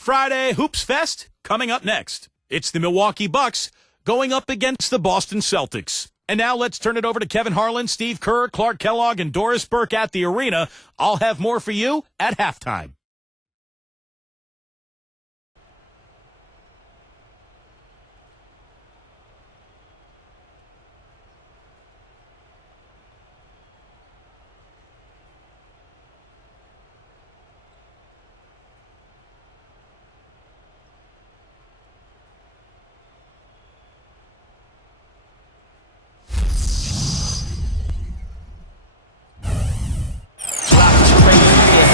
Friday Hoops Fest coming up next. It's the Milwaukee Bucks going up against the Boston Celtics. And now let's turn it over to Kevin Harlan, Steve Kerr, Clark Kellogg, and Doris Burke at the arena. I'll have more for you at halftime.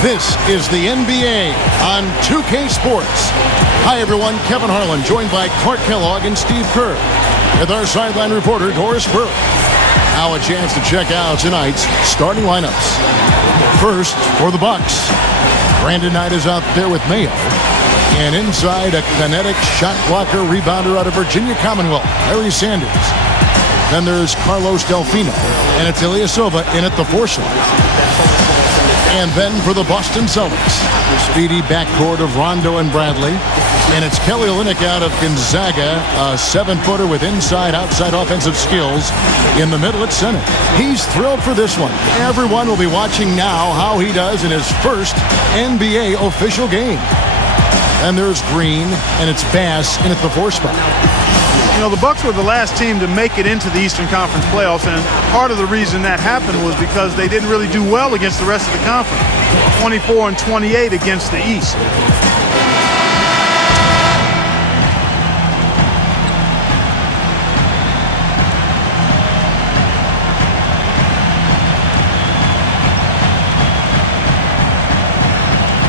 This is the NBA on 2K Sports. Hi, everyone. Kevin Harlan, joined by Clark Kellogg and Steve Kerr, with our sideline reporter, Doris Burke. Now a chance to check out tonight's starting lineups. First, for the Bucks, Brandon Knight is out there with Mayo. And inside, a kinetic shot blocker rebounder out of Virginia Commonwealth, Larry Sanders. Then there's Carlos Delfino, and it's Ilyasova in at the 4 slot. And then for the Boston Celtics, speedy backcourt of Rondo and Bradley. And it's Kelly Olynyk out of Gonzaga, a 7-footer with inside-outside offensive skills. In the middle at center. He's thrilled for this one. Everyone will be watching now how he does in his first NBA official game. And there's Green, and it's Bass in at the 4 spot. You know, the Bucks were the last team to make it into the Eastern Conference playoffs, and part of the reason that happened was because they didn't really do well against the rest of the conference. 24-28 against the East.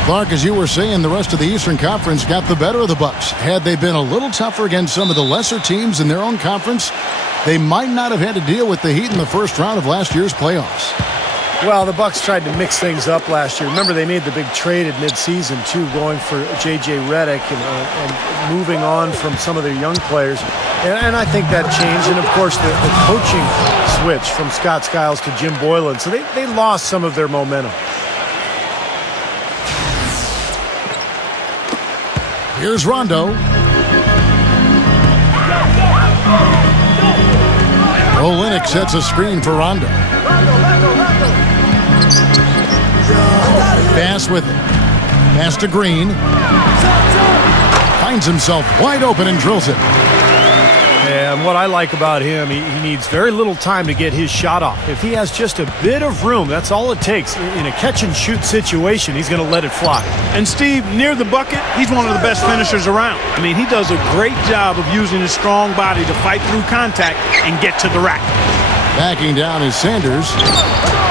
Clark, as you were saying, the rest of the Eastern Conference got the better of the Bucks. Had they been a little tougher against some of the lesser teams in their own conference, they might not have had to deal with the Heat in the first round of last year's playoffs. Well, the Bucks tried to mix things up last year. Remember, they made the big trade at midseason, too, going for J.J. Redick and moving on from some of their young players. And I think that changed. And, of course, the coaching switch from Scott Skiles to Jim Boylan. So they lost some of their momentum. Here's Rondo. Olynyk sets a screen for Rondo. Bass with it. Pass to Green. Finds himself wide open and drills it. And what I like about him, he needs very little time to get his shot off. If he has just a bit of room, that's all it takes. In a catch-and-shoot situation, he's going to let it fly. And Steve, near the bucket, he's one of the best finishers around. I mean, he does a great job of using his strong body to fight through contact and get to the rack. Backing down is Sanders.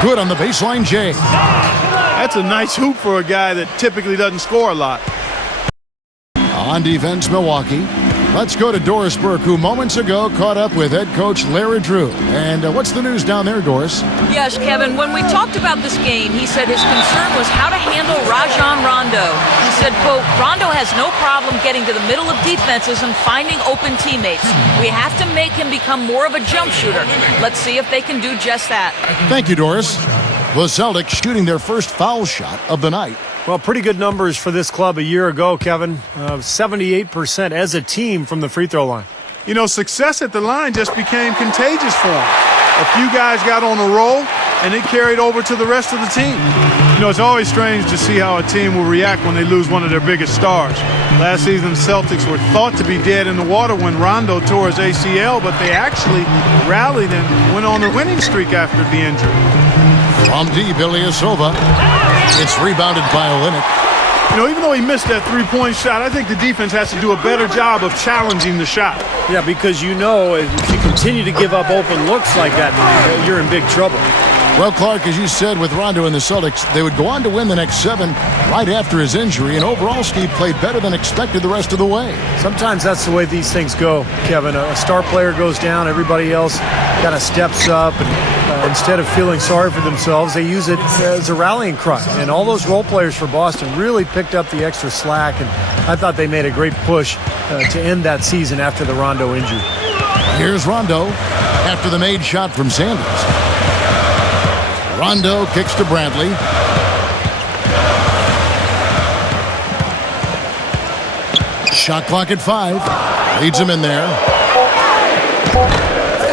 Good on the baseline, Jay. That's a nice hoop for a guy that typically doesn't score a lot. On defense, Milwaukee. Let's go to Doris Burke, who moments ago caught up with head coach Larry Drew. And what's the news down there, Doris? Yes, Kevin, when we talked about this game, he said his concern was how to handle Rajon Rondo. He said, quote, Rondo has no problem getting to the middle of defenses and finding open teammates. We have to make him become more of a jump shooter. Let's see if they can do just that. Thank you, Doris. The Celtics shooting their first foul shot of the night. Well, pretty good numbers for this club a year ago, Kevin. 78% as a team from the free throw line. You know, success at the line just became contagious for him. A few guys got on a roll, and it carried over to the rest of the team. You know, it's always strange to see how a team will react when they lose one of their biggest stars. Last season, the Celtics were thought to be dead in the water when Rondo tore his ACL, but they actually rallied and went on a winning streak after the injury. From deep, Ilyasova. It's rebounded by Olynyk. You know, even though he missed that three-point shot, I think the defense has to do a better job of challenging the shot. Yeah, because you know if you continue to give up open looks like that, you're in big trouble. Well, Clark, as you said, with Rondo and the Celtics, they would go on to win the next 7 right after his injury. And overall, Steve played better than expected the rest of the way. Sometimes that's the way these things go, Kevin. A star player goes down, everybody else kind of steps up. And instead of feeling sorry for themselves, they use it as a rallying cry. And all those role players for Boston really picked up the extra slack. And I thought they made a great push to end that season after the Rondo injury. Here's Rondo after the made shot from Sanders. Rondo kicks to Bradley. Shot clock at 5. Leads him in there.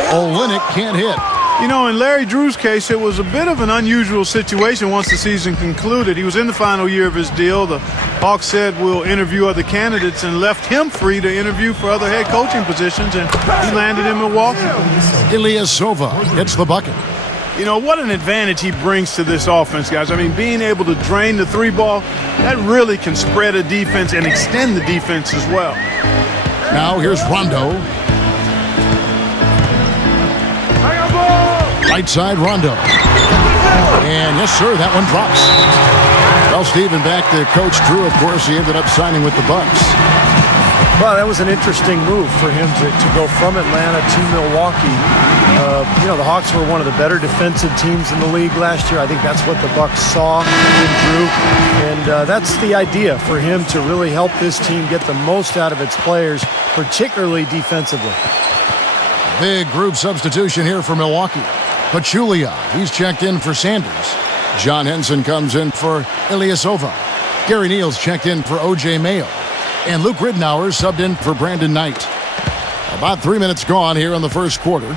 Olynyk can't hit. You know, in Larry Drew's case, it was a bit of an unusual situation once the season concluded. He was in the final year of his deal. The Hawks said we'll interview other candidates and left him free to interview for other head coaching positions, and he landed in Milwaukee. Ilyasova hits the bucket. You know, what an advantage he brings to this offense, guys. I mean, being able to drain the three ball, that really can spread a defense and extend the defense as well. Now here's Rondo. Right side, Rondo. And yes, sir, that one drops. Well, Steven, back to Coach Drew, of course. He ended up signing with the Bucks. Well, that was an interesting move for him to go from Atlanta to Milwaukee. You know, the Hawks were one of the better defensive teams in the league last year. I think that's what the Bucks saw in Drew. And that's the idea for him to really help this team get the most out of its players, particularly defensively. Big group substitution here for Milwaukee. Pachulia, he's checked in for Sanders. John Henson comes in for Ilyasova. Gary Neal's checked in for O.J. Mayo. And Luke Ridnour subbed in for Brandon Knight. About 3 minutes gone here in the first quarter.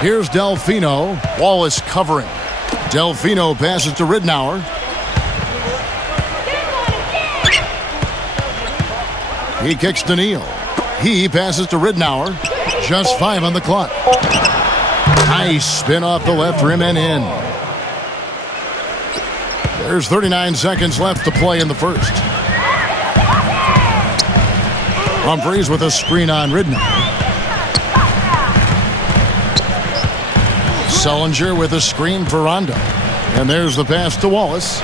Here's Delfino. Wallace covering. Delfino passes to Ridnour. He kicks to Neal. He passes to Ridnour. Just 5 on the clock. Nice spin off the left rim and in. There's 39 seconds left to play in the first. Humphries with a screen on Ridnour. Sullinger with a screen for Rondo. And there's the pass to Wallace.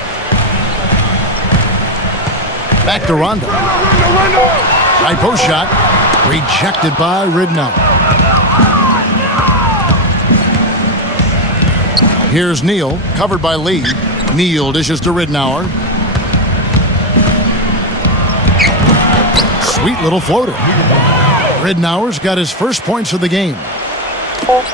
Back to Rondo. High post shot. Rejected by Ridnour. Here's Neal, covered by Lee. Neal dishes to Ridnour. Sweet little floater. Ridnour's got his first points of the game.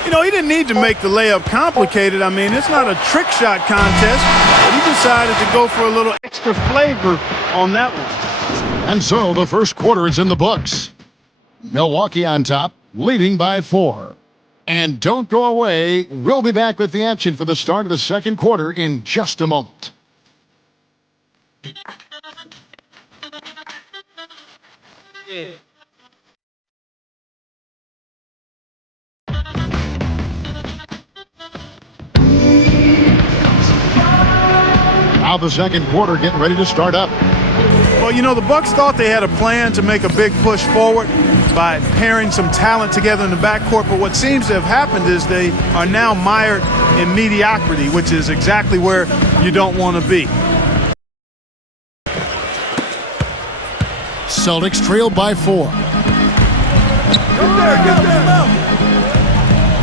You know, he didn't need to make the layup complicated. I mean, it's not a trick shot contest, but he decided to go for a little extra flavor on that one. And so the first quarter is in the books. Milwaukee on top, leading by 4. And don't go away. We'll be back with the action for the start of the second quarter in just a moment. Now the second quarter getting ready to start up. Well, you know, the Bucks thought they had a plan to make a big push forward by pairing some talent together in the backcourt, but what seems to have happened is they are now mired in mediocrity, which is exactly where you don't want to be. Celtics trailed by 4.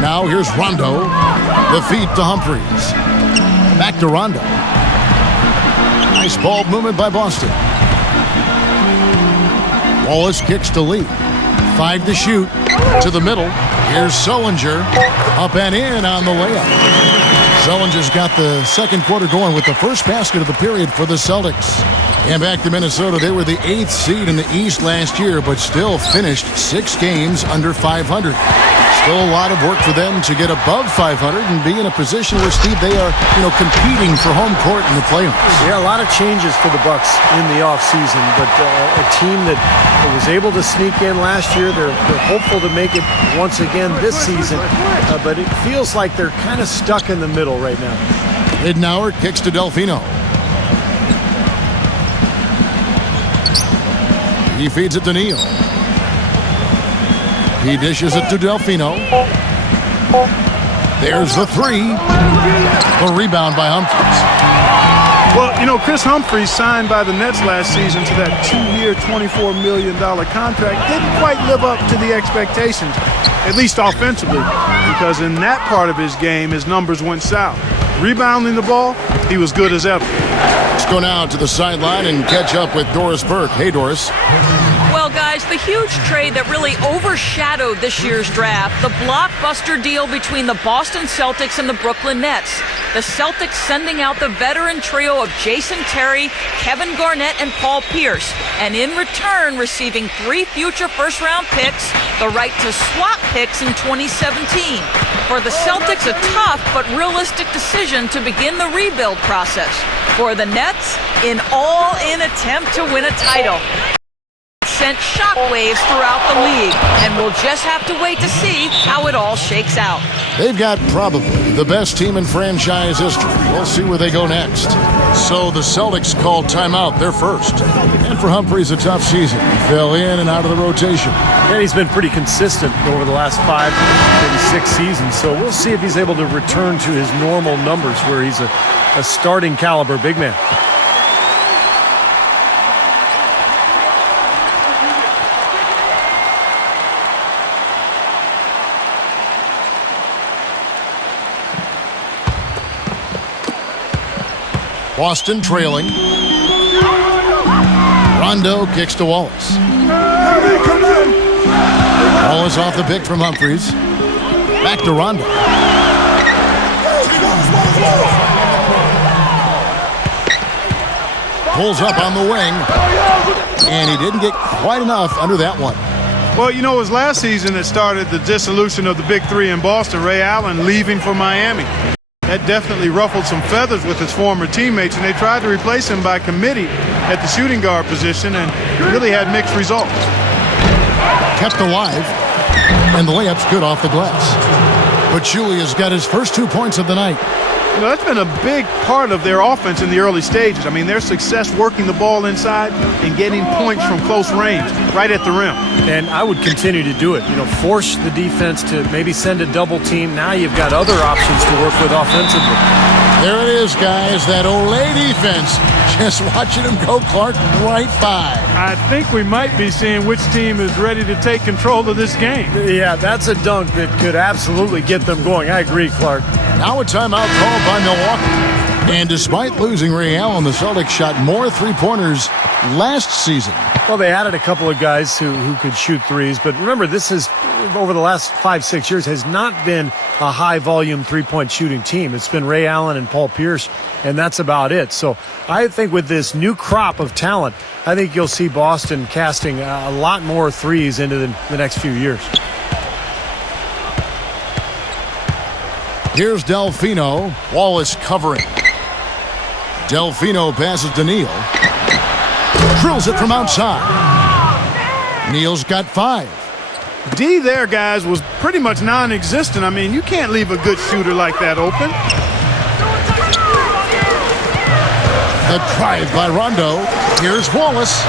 Now here's Rondo. The feed to Humphries. Back to Rondo. Nice ball movement by Boston. Wallace kicks to Lee. 5 to shoot. To the middle. Here's Sullinger. Up and in on the layup. Sullinger's got the second quarter going with the first basket of the period for the Celtics. And back to Minnesota, they were the 8th seed in the East last year, but still finished 6 games under 500. Still a lot of work for them to get above 500 and be in a position where, Steve, they are, competing for home court in the playoffs. Yeah, a lot of changes for the Bucks in the offseason, but a team that was able to sneak in last year, they're hopeful to make it once again this season, but it feels like they're kind of stuck in the middle right now. Ridnour kicks to Delfino. He feeds it to Neal. He dishes it to Delfino. There's the 3. The rebound by Humphries. Well, Chris Humphries signed by the Nets last season to that 2-year, $24 million contract. Didn't quite live up to the expectations, at least offensively, because in that part of his game, his numbers went south. Rebounding the ball, he was good as ever. Let's go now to the sideline and catch up with Doris Burke. Hey, Doris. Well, guys, the huge trade that really overshadowed this year's draft, the block blockbuster deal between the Boston Celtics and the Brooklyn Nets. The Celtics sending out the veteran trio of Jason Terry, Kevin Garnett, and Paul Pierce, and in return receiving 3 future first-round picks, the right to swap picks in 2017. For the Celtics, a tough but realistic decision to begin the rebuild process. For the Nets, an all-in attempt to win a title. Sent shockwaves throughout the league, and we'll just have to wait to see how it all shakes out. They've got probably the best team in franchise history. We'll see where they go next. So the Celtics called timeout. They're first. And for Humphries, a tough season. He fell in and out of the rotation. And he's been pretty consistent over the last 5, maybe 6 seasons. So we'll see if he's able to return to his normal numbers where he's a starting caliber big man. Boston trailing. Rondo kicks to Wallace. Wallace off the pick from Humphries. Back to Rondo. Pulls up on the wing. And he didn't get quite enough under that one. Well, you know, it was last season that started the dissolution of the Big Three in Boston. Ray Allen leaving for Miami. That definitely ruffled some feathers with his former teammates, and they tried to replace him by committee at the shooting guard position and really had mixed results. Kept alive, and the layup's good off the glass. But Julia's got his first 2 points of the night. You know, that's been a big part of their offense in the early stages. I mean, their success working the ball inside and getting points from close range, right at the rim. And I would continue to do it. You know, force the defense to maybe send a double team. Now you've got other options to work with offensively. There it is, guys, that Olay defense. Just watching him go, Clark, right by. I think we might be seeing which team is ready to take control of this game. Yeah, that's a dunk that could absolutely get them going. I agree, Clark. Now a timeout called by Milwaukee. And despite losing Ray Allen, the Celtics shot more three-pointers last season. Well, they added a couple of guys who could shoot threes. But remember, this is, over the last 5-6 years, has not been a high-volume three-point shooting team. It's been Ray Allen and Paul Pierce, and that's about it. So I think with this new crop of talent, I think you'll see Boston casting a lot more threes into the next few years. Here's Delfino. Wallace covering. Delfino passes to Neal. Drills it from outside. Neal's got 5. D there, guys, was pretty much non-existent. I mean, you can't leave a good shooter like that open. The drive by Rondo. Here's Wallace.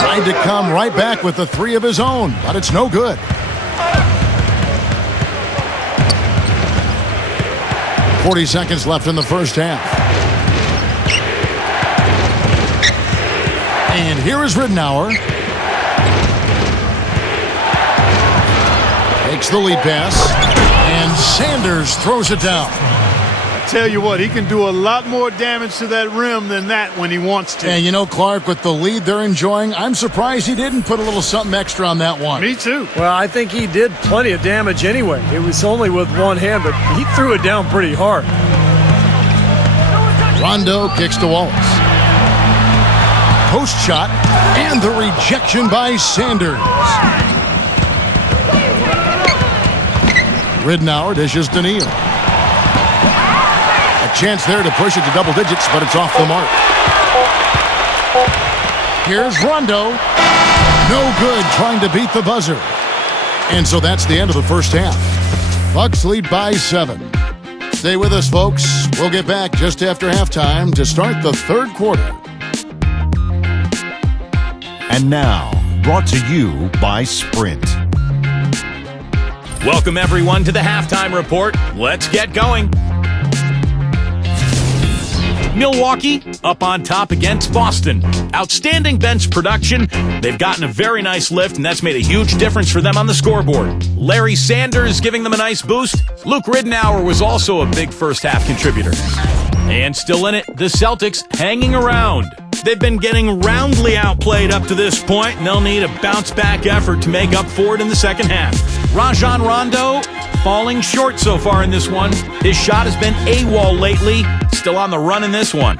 Tried to come right back with the 3 of his own, but it's no good. .40 seconds left in the first half. And here is Ridnour. Takes the lead pass. And Sanders throws it down. Tell you what, he can do a lot more damage to that rim than that when he wants to. And you know, Clark, with the lead they're enjoying, I'm surprised he didn't put a little something extra on that one. Me too. Well, I think he did plenty of damage anyway. It was only with one hand, but he threw it down pretty hard. Rondo kicks to Wallace. Post shot, and the rejection by Sanders. Ridnour dishes to Neal. A chance there to push it to double digits, but it's off the mark. Here's Rondo. No good trying to beat the buzzer. And so that's the end of the first half. Bucks lead by 7. Stay with us, folks. We'll get back just after halftime to start the third quarter. And now, brought to you by Sprint. Welcome, everyone, to the halftime report. Let's get going. Milwaukee up on top against Boston. Outstanding bench production. They've gotten a very nice lift, and that's made a huge difference for them on the scoreboard. Larry Sanders giving them a nice boost. Luke Ridnour was also a big first-half contributor. And still in it, the Celtics hanging around. They've been getting roundly outplayed up to this point, and they'll need a bounce-back effort to make up for it in the second half. Rajon Rondo falling short so far in this one. His shot has been AWOL lately, still on the run in this one.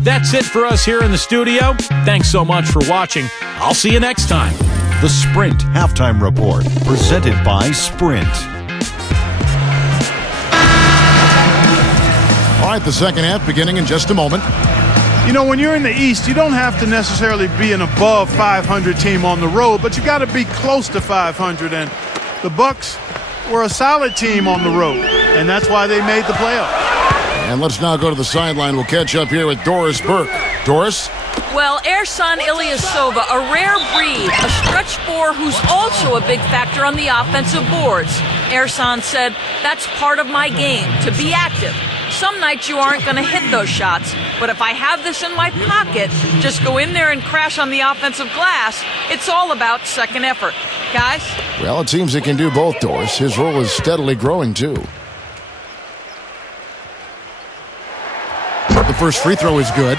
That's it for us here in the studio. Thanks so much for watching. I'll see you next time. The Sprint Halftime Report, presented by Sprint. All right, the second half beginning in just a moment. You know, when you're in the East, you don't have to necessarily be an above 500 team on the road, but you got to be close to 500. And the Bucks were a solid team on the road, and that's why they made the playoffs. And let's now go to the sideline. We'll catch up here with Doris Burke. Doris? Well, Ersan Ilyasova, a rare breed, a stretch four who's also a big factor on the offensive boards. Ersan said, "That's part of my game, to be active. Some nights you aren't going to hit those shots, but if I have this in my pocket, just go in there and crash on the offensive glass. It's all about second effort." Guys? Well, it seems he can do both, Doris. His role is steadily growing, too. The first free throw is good.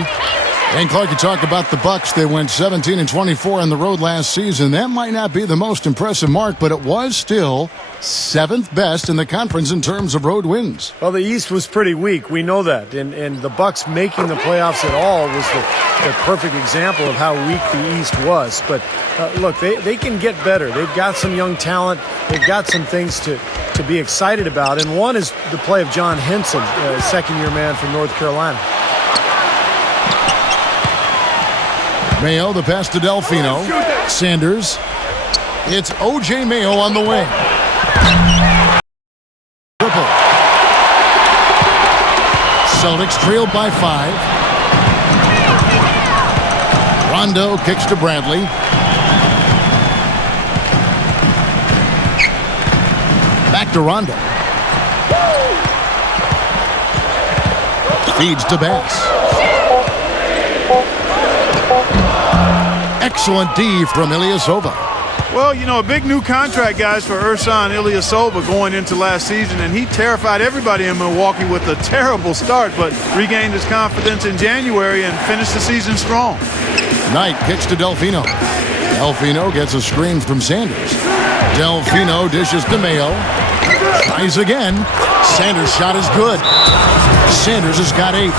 And Clark, you talk about the Bucks. They went 17-24 on the road last season. That might not be the most impressive mark, but it was still 7th best in the conference in terms of road wins. Well, the East was pretty weak. We know that. And the Bucks making the playoffs at all was the perfect example of how weak the East was. But look, they can get better. They've got some young talent. They've got some things to be excited about. And one is the play of John Henson, second-year man from North Carolina. Mayo, the pass to Delfino. Sanders. It's O.J. Mayo on the wing. Triple. Celtics trailed by 5. Rondo kicks to Bradley. Back to Rondo. Feeds to Bass. Excellent D from Ilyasova. Well, you know, a big new contract, guys, for Ersan Ilyasova going into last season, and he terrified everybody in Milwaukee with a terrible start, but regained his confidence in January and finished the season strong. Knight kicks to Delfino. Delfino gets a screen from Sanders. Delfino dishes to Mayo. Tries again. Sanders' shot is good. Sanders has got 8.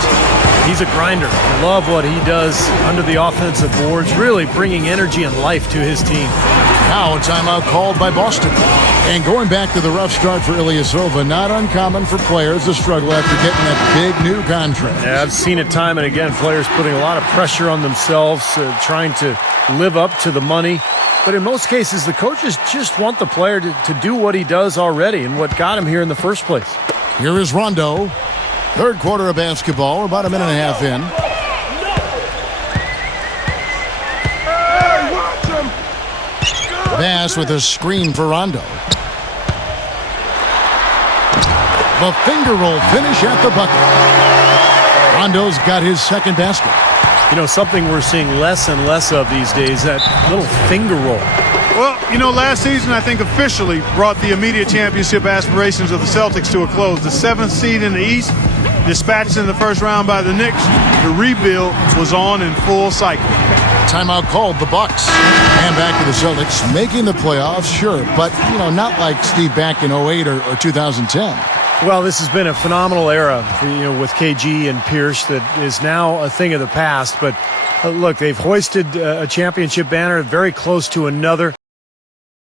He's a grinder. I love what he does under the offensive boards, really bringing energy and life to his team. Now a timeout called by Boston. And going back to the rough start for Ilyasova, not uncommon for players to struggle after getting that big new contract. Yeah, I've seen it time and again, players putting a lot of pressure on themselves, trying to live up to the money. But in most cases, the coaches just want the player to do what he does already and what got him here in the first place. Here is Rondo. Third quarter of basketball, about a minute and a half in. Bass with a screen for Rondo. The finger roll finish at the bucket. Rondo's got his second basket. You know, something we're seeing less and less of these days, that little finger roll. Well, you know, last season, I think, officially brought the immediate championship aspirations of the Celtics to a close. The 7th seed in the East, dispatched in the first round by the Knicks. The rebuild was on in full cycle. Timeout called the Bucks. And back to the Celtics, making the playoffs, sure, but, you know, not like Steve back in 08 or 2010. Well, this has been a phenomenal era, with KG and Pierce that is now a thing of the past. But look, they've hoisted a championship banner, very close to another.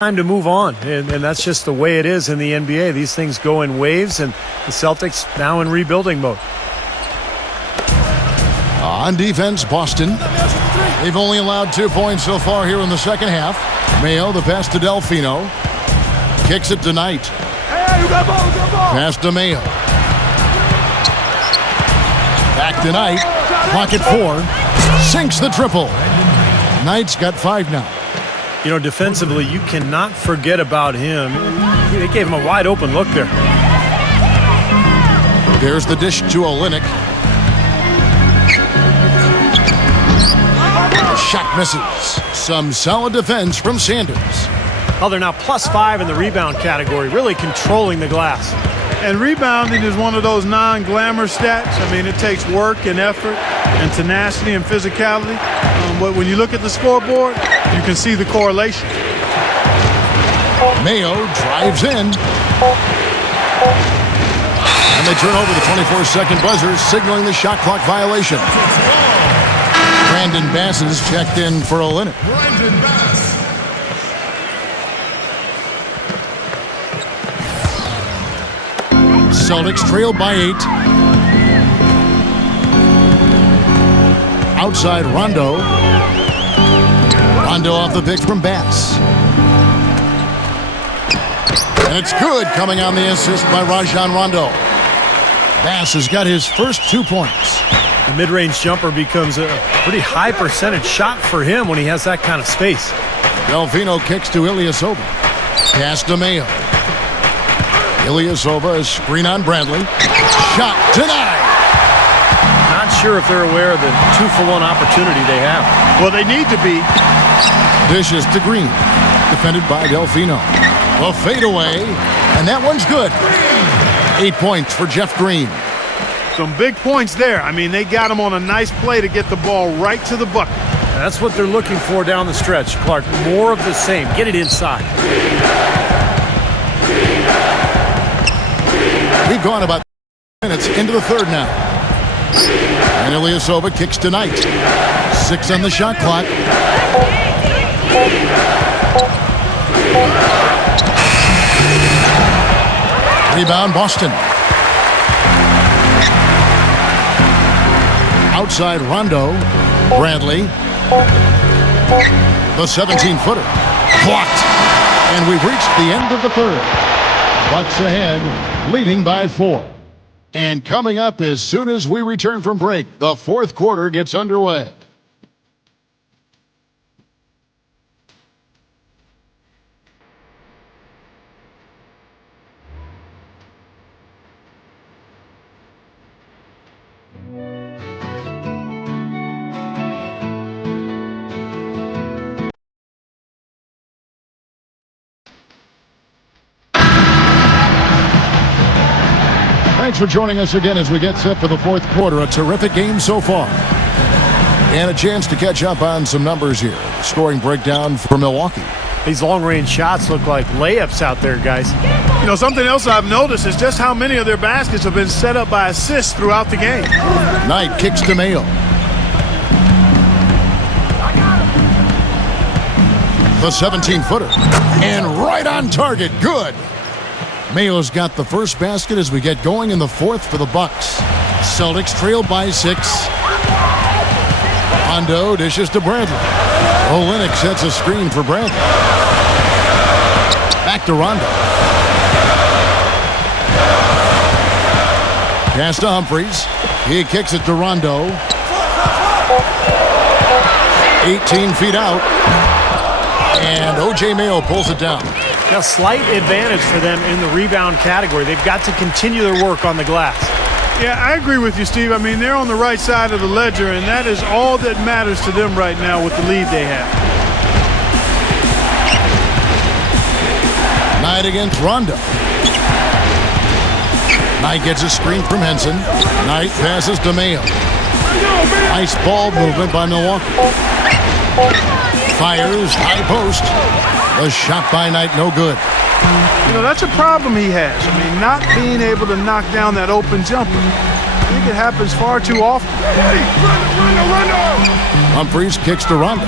Time to move on, and that's just the way it is in the NBA. These things go in waves, and the Celtics now in rebuilding mode. On defense, Boston. They've only allowed 2 points so far here in the second half. Mayo, the pass to Delfino. Kicks it to Knight. Pass to Mayo. Back to Knight. Pocket 4. Sinks the triple. Knight's got 5 now. You know, defensively, you cannot forget about him. They gave him a wide open look there. There's the dish to Olynyk. The shot misses. Some solid defense from Sanders. Oh, they're now +5 in the rebound category, really controlling the glass. And rebounding is one of those non-glamour stats. I mean, it takes work and effort. and tenacity and physicality. But when you look at the scoreboard, you can see the correlation. Mayo drives in. And they turn over the 24-second buzzer, signaling the shot clock violation. Brandon Bass is checked in for Olynyk. Brandon Bass. Celtics trail by 8. Outside Rondo. Rondo off the pick from Bass. And it's good, coming on the assist by Rajon Rondo. Bass has got his first 2 points. The mid-range jumper becomes a pretty high percentage shot for him when he has that kind of space. Delfino kicks to Ilyasova. Pass to Mayo. Ilyasova, a screen on Bradley. Shot denied. Not sure if they're aware of the 2-for-1 opportunity they have. Well, they need to be. Dishes to Green. Defended by Delfino. A fadeaway, and that one's good. 8 points for Jeff Green. Some big points there. I mean, they got him on a nice play to get the ball right to the bucket. That's what they're looking for down the stretch, Clark. More of the same. Get it inside. We've gone about minutes into the third now. And Ilyasova kicks to Knight. 6 on the shot clock. Rebound Boston. Outside Rondo. Bradley. The 17-footer. Blocked. And we've reached the end of the third. Bucks ahead, leading by 4. And coming up as soon as we return from break, the fourth quarter gets underway. Thanks for joining us again as we get set for the fourth quarter. A terrific game so far. And a chance to catch up on some numbers here. Scoring breakdown for Milwaukee. These long-range shots look like layups out there, guys. You know, something else I've noticed is just how many of their baskets have been set up by assists throughout the game. Knight kicks to Mayo. The 17-footer. And right on target. Good. Mayo's got the first basket as we get going in the fourth for the Bucks. Celtics trail by 6. Rondo dishes to Bradley. Olynyk sets a screen for Bradley. Back to Rondo. Pass to Humphries. He kicks it to Rondo. 18 feet out. And O.J. Mayo pulls it down. A slight advantage for them in the rebound category. They've got to continue their work on the glass. Yeah, I agree with you, Steve. I mean, they're on the right side of the ledger, and that is all that matters to them right now with the lead they have. Knight against Rondo. Knight gets a screen from Henson. Knight passes to Mayo. Nice ball movement by Milwaukee. Fires, high post. The shot by Knight, no good. You know, that's a problem he has. I mean, not being able to knock down that open jumper. I think it happens far too often. Humphries kicks to Rondo.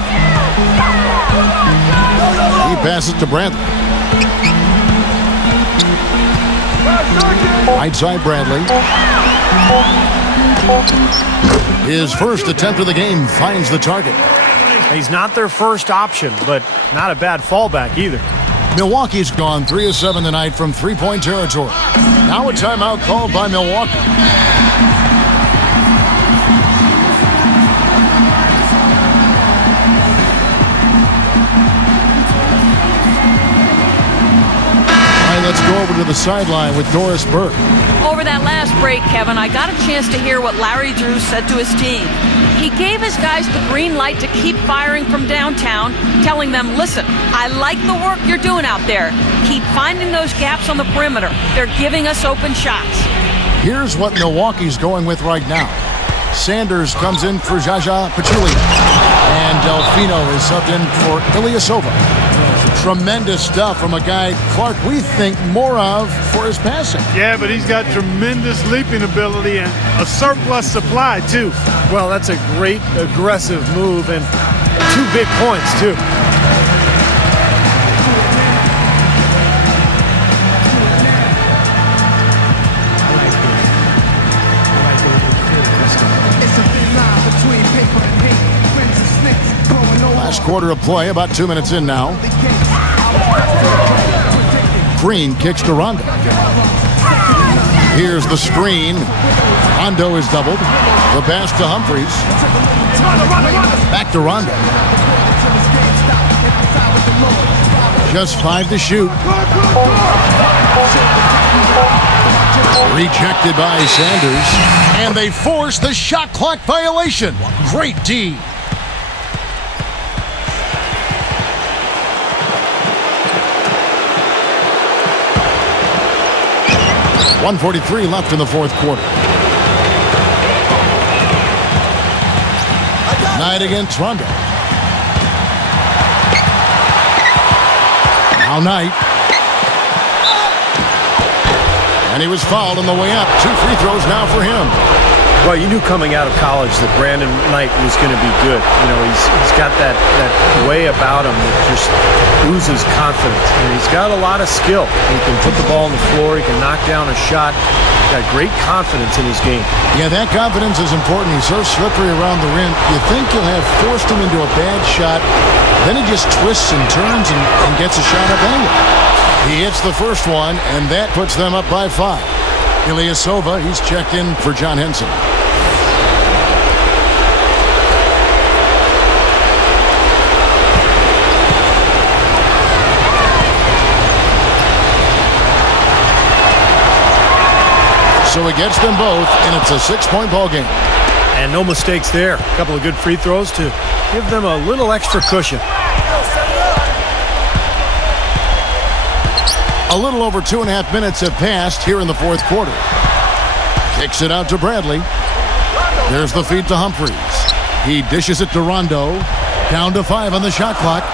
He passes to Bradley. Right side Bradley. His first attempt of the game finds the target. He's not their first option, but not a bad fallback either. Milwaukee's gone 3 of 7 tonight from three-point territory. Now a timeout called by Milwaukee. All right, let's go over to the sideline with Doris Burke. Over that last break, Kevin, I got a chance to hear what Larry Drew said to his team. He gave his guys the green light to keep firing from downtown, telling them, listen, I like the work you're doing out there. Keep finding those gaps on the perimeter. They're giving us open shots. Here's what Milwaukee's going with right now. Sanders comes in for Jaja Pachulia. And Delfino is subbed in for Ilyasova. Tremendous stuff from a guy, Clark, we think more of for his passing. Yeah, but he's got tremendous leaping ability and a surplus supply, too. Well, that's a great aggressive move and 2 big points, too. Last quarter of play, about 2 minutes in now. Green kicks to Rondo. Here's the screen. Rondo is doubled. The pass to Humphries. Back to Rondo. Just 5 to shoot. Rejected by Sanders. And they force the shot clock violation. Great D. 1:43 left in the fourth quarter. Knight against Rondo. Now Knight. And he was fouled on the way up. 2 free throws now for him. Well, you knew coming out of college that Brandon Knight was going to be good. You know, he's got that way about him that just oozes confidence. And he's got a lot of skill. He can put the ball on the floor. He can knock down a shot. Got great confidence in his game. Yeah, that confidence is important. He's so slippery around the rim. You think you'll have forced him into a bad shot. Then he just twists and turns and gets a shot up anyway. He hits the first one, and that puts them up by 5. Ilyasova, he's checked in for John Henson. So he gets them both, and it's a 6-point ball game. And no mistakes there. A couple of good free throws to give them a little extra cushion. A little over 2.5 minutes have passed here in the fourth quarter. Kicks it out to Bradley. There's the feed to Humphries. He dishes it to Rondo. Down to 5 on the shot clock.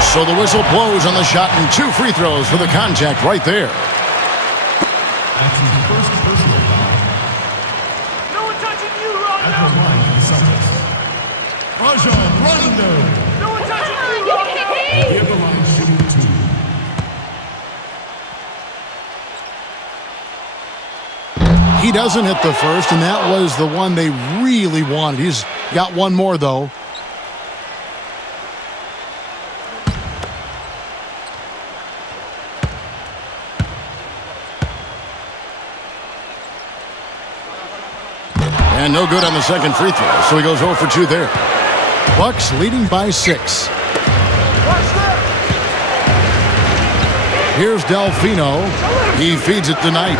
So the whistle blows on the shot and 2 free throws for the contact right there. No one touching you, Rondo. Rondo. No one touching you, Rondo. He doesn't hit the first, and that was the one they really wanted. He's got one more, though. And no good on the second free throw, so he goes 0 for 2 there. Bucks leading by 6. Here's Delfino. He feeds it to Knight.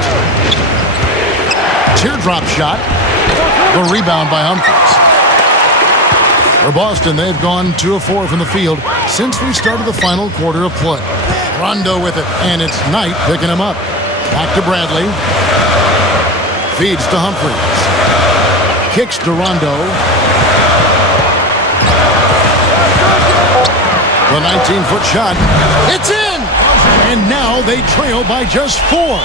Teardrop shot. The rebound by Humphries. For Boston, they've gone 2 of 4 from the field since we started the final quarter of play. Rondo with it, and it's Knight picking him up. Back to Bradley. Feeds to Humphries. Kicks to Rondo. The 19-foot shot. It's in! And now they trail by just 4.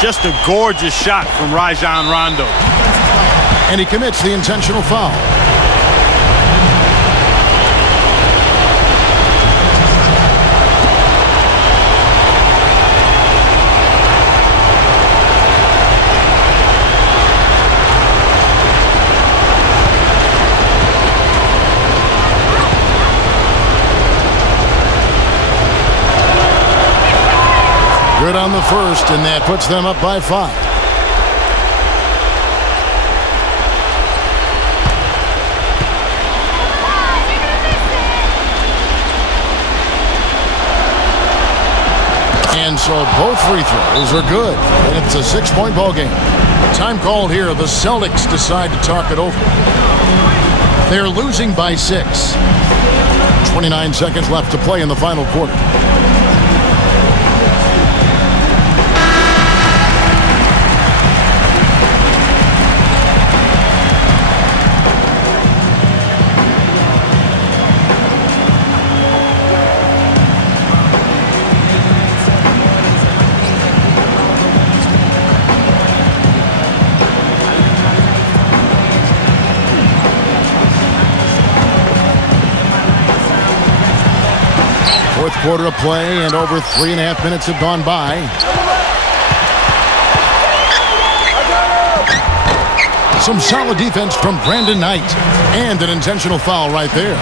Just a gorgeous shot from Rajon Rondo. And he commits the intentional foul. Good on the first, and that puts them up by 5. And so both free throws are good, and it's a 6-point ball game. Time called here. The Celtics decide to talk it over. They're losing by 6. 29 seconds left to play in the final quarter. quarter of play, and over 3.5 minutes have gone by. Some solid defense from Brandon Knight, and an intentional foul right there.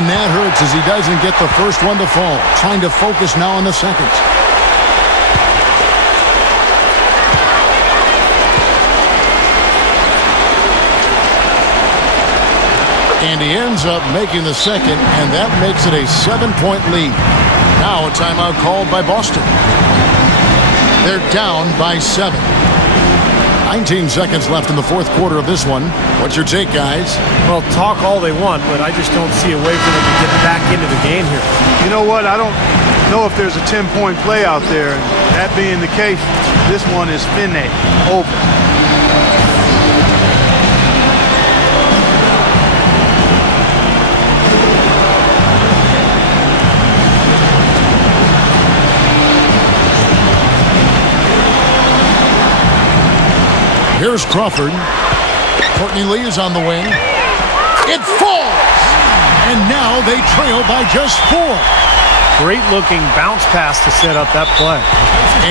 And that hurts as he doesn't get the first one to fall. Trying to focus now on the second. And he ends up making the second, and that makes it a 7-point lead. Now a timeout called by Boston. They're down by 7. 19 seconds left in the fourth quarter of this one. What's your take, guys? Well, talk all they want, but I just don't see a way for them to get back into the game here. You know what? I don't know if there's a 10-point play out there. That being the case, this one is finite. Over. Here's Crawford. Courtney Lee is on the wing. It falls! And now they trail by just 4. Great looking bounce pass to set up that play.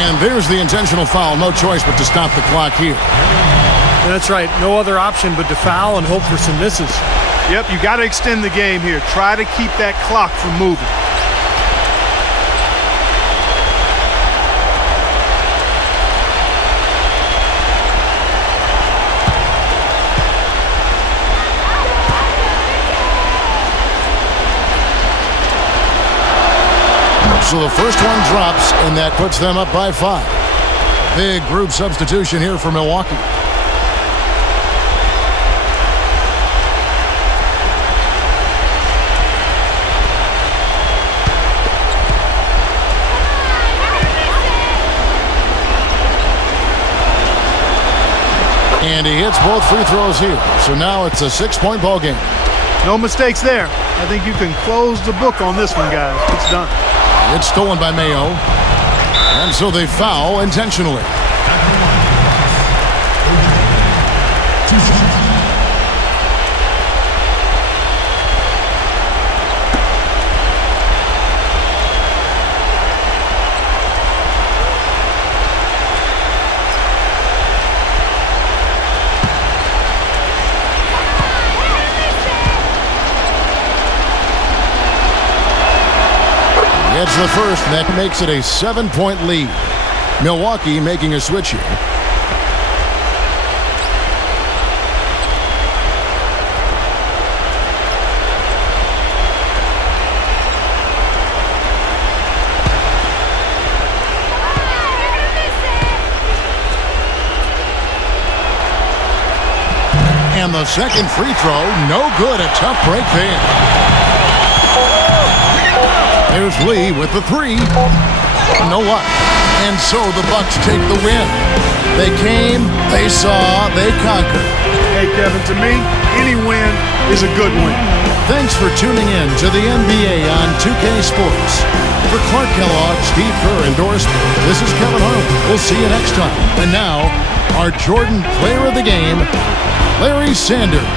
And there's the intentional foul. No choice but to stop the clock here. That's right. No other option but to foul and hope for some misses. Yep, you got to extend the game here. Try to keep that clock from moving. So the first one drops, and that puts them up by 5. Big group substitution here for Milwaukee. And he hits both free throws here. So now it's a 6-point ball game. No mistakes there. I think you can close the book on this one, guys. It's done. It's stolen by Mayo. And so they foul intentionally. It's the first, and that makes it a 7-point lead. Milwaukee making a switch here. And the second free throw, no good. A tough break there. There's Lee with the 3. No luck. And so the Bucks take the win. They came, they saw, they conquered. Hey, Kevin, to me, any win is a good win. Thanks for tuning in to the NBA on 2K Sports. For Clark Kellogg, Steve Kerr, and Doris Burke, this is Kevin Harlan. We'll see you next time. And now, our Jordan Player of the Game, Larry Sanders.